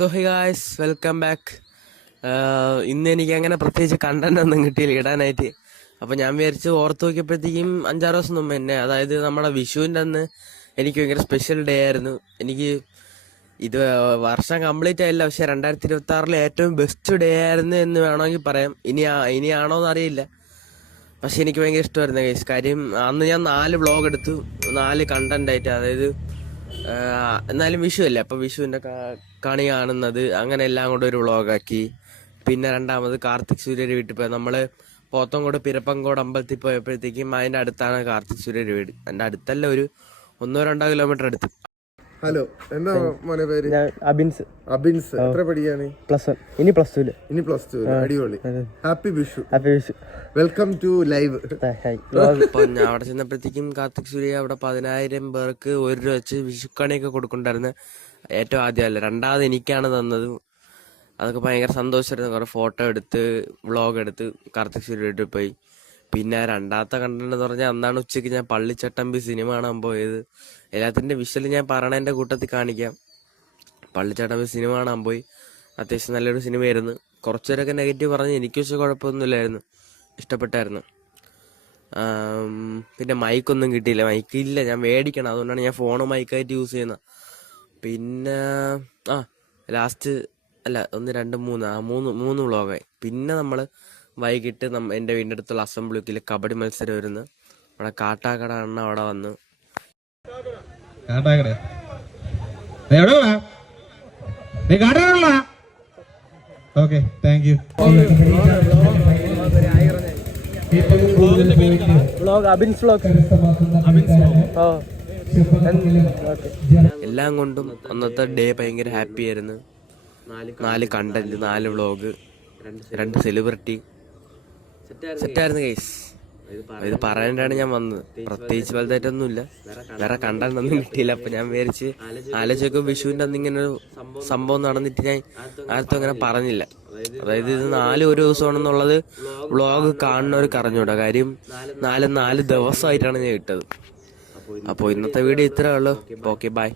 So high guys, welcome back. ഇന്ന് എനിക്ക് അങ്ങനെ പ്രത്യേകിച്ച് കണ്ടന്റ് ഒന്നും കിട്ടിയില്ല ഇടാനായിട്ട്. അപ്പോൾ ഞാൻ വിചാരിച്ച് ഓർത്ത് നോക്കിയപ്പോഴത്തേക്കും 5-6 ദിവസം മുമ്പ് തന്നെ, അതായത് നമ്മുടെ വിഷുവിൻ്റെ അന്ന് എനിക്ക് ഭയങ്കര സ്പെഷ്യൽ ഡേ ആയിരുന്നു. എനിക്ക് ഇത് വർഷം കംപ്ലീറ്റ് ആയില്ല, പക്ഷെ 2026 ഏറ്റവും ബെസ്റ്റ് ഡേ ആയിരുന്നു എന്ന് വേണമെങ്കിൽ പറയാം. ഇനിയാണോ എന്നറിയില്ല, പക്ഷെ എനിക്ക് ഭയങ്കര ഇഷ്ടമായിരുന്നു ഗൈസ്. കാര്യം അന്ന് ഞാൻ 4 വ്ളോഗ് എടുത്തു, 4 കണ്ടന്റ് ആയിട്ട്. അതായത് എന്നാലും വിഷു അല്ലേ, അപ്പോൾ വിഷുവിൻ്റെ കണി കാണുന്നത് അങ്ങനെ എല്ലാം കൂടെ ഒരു വ്ളോഗാക്കി. പിന്നെ രണ്ടാമത് കാർത്തിക് സൂര്യയുടെ വീട്ടിൽ പോയി. നമ്മൾ പോത്തങ്കോട് പിരപ്പങ്കോട് അമ്പലത്തിൽ പോയപ്പോഴത്തേക്കും അതിൻ്റെ അടുത്താണ് കാർത്തിക് സൂര്യയുടെ വീട്. എൻ്റെ അടുത്തല്ല, ഒരു 1-2 കിലോമീറ്റർ അടുത്ത്. ഹലോ, എന്താ മോനെ പേര്? അബിൻസ്. അബിൻസ് എത്ര പഠിക്കാണ്? +1. ഇനി +2. അടിപൊളി. Happy Vishu. Welcome to live. അപ്പോൾ ഞാൻ അവിടെ ചെന്നപ്പോഴത്തേക്കും കാർത്തിക് സൂര്യ അവിടെ 10,000 പേർക്ക് 1 രൂപ വെച്ച് വിഷുക്കണിയൊക്കെ കൊടുക്കണ്ടായിരുന്നു. ഏറ്റവും ആദ്യമല്ല, രണ്ടാമത് എനിക്കാണ് തന്നത്. അതൊക്കെ ഭയങ്കര സന്തോഷമായിരുന്നു. കുറേ ഫോട്ടോ എടുത്ത് വ്ളോഗ് എടുത്ത് കാർത്തിക് സൂര്യ വീട്ടിൽ പോയി. പിന്നെ രണ്ടാമത്തെ കണ്ടന്റ് എന്ന് പറഞ്ഞാൽ അന്നാണ് ഉച്ചയ്ക്ക് ഞാൻ പള്ളിച്ചട്ടമ്പി സിനിമ കാണാൻ പോയത്. എല്ലാത്തിൻ്റെ വിഷ്വൽ ഞാൻ പറയണതിൻ്റെ കൂട്ടത്തിൽ കാണിക്കാം. പള്ളിച്ചട്ടമ്പി സിനിമ കാണാൻ പോയി. അത്യാവശ്യം നല്ലൊരു സിനിമയായിരുന്നു. കുറച്ചുപേരൊക്കെ നെഗറ്റീവ് പറഞ്ഞ്, എനിക്ക് പക്ഷേ കുഴപ്പമൊന്നുമില്ലായിരുന്നു, ഇഷ്ടപ്പെട്ടായിരുന്നു. പിന്നെ മൈക്കൊന്നും കിട്ടിയില്ല, മൈക്കില്ല, ഞാൻ മേടിക്കണം. അതുകൊണ്ടാണ് ഞാൻ ഫോണ് മൈക്കായിട്ട് യൂസ് ചെയ്യുന്നത്. പിന്നെ ലാസ്റ്റ് 1, 2, 3 വ്ളോഗായി. പിന്നെ നമ്മൾ വൈകിട്ട് എൻ്റെ വീടിൻ്റെ അടുത്തുള്ള അസംബ്ലിക്കിൽ കബഡി മത്സരം വരുന്നു. അവിടെ കാട്ടാക്കട അണ്ണ അവിടെ വന്നു. എല്ലാം കൊണ്ടും അന്നത്തെ ഡേ ഭയങ്കര ഹാപ്പി ആയിരുന്നു. 4 കണ്ടന്റ്, 4 വ്ളോഗ്, 2 സെലിബ്രിറ്റി, സെറ്റായിരുന്നു ഗൈസ്. ഇത് പറയാനാണ് ഞാൻ വന്നത്. പ്രത്യേകിച്ച് വലുതായിട്ടൊന്നുമില്ല, വേറെ കണ്ടൊന്നും കിട്ടിയില്ല. അപ്പൊ ഞാൻ വിചാരിച്ച് ആലോചിച്ചൊക്കെ വിഷുവിൻ്റെ അന്ന് ഇങ്ങനെ ഒരു സംഭവം നടന്നിട്ട് ഞാൻ ആർക്കും അങ്ങനെ പറഞ്ഞില്ല. അതായത് ഇത് 4 ഒരു ദിവസമാണെന്നുള്ളത് വ്ളോഗ് കാണുന്നവർക്ക് അറിഞ്ഞൂടാ. കാര്യം 4 ദിവസമായിട്ടാണ് ഞാൻ ഇട്ടത്. അപ്പോൾ ഇന്നത്തെ വീഡിയോ ഇത്രേ ഉള്ളൂ. Okay, by.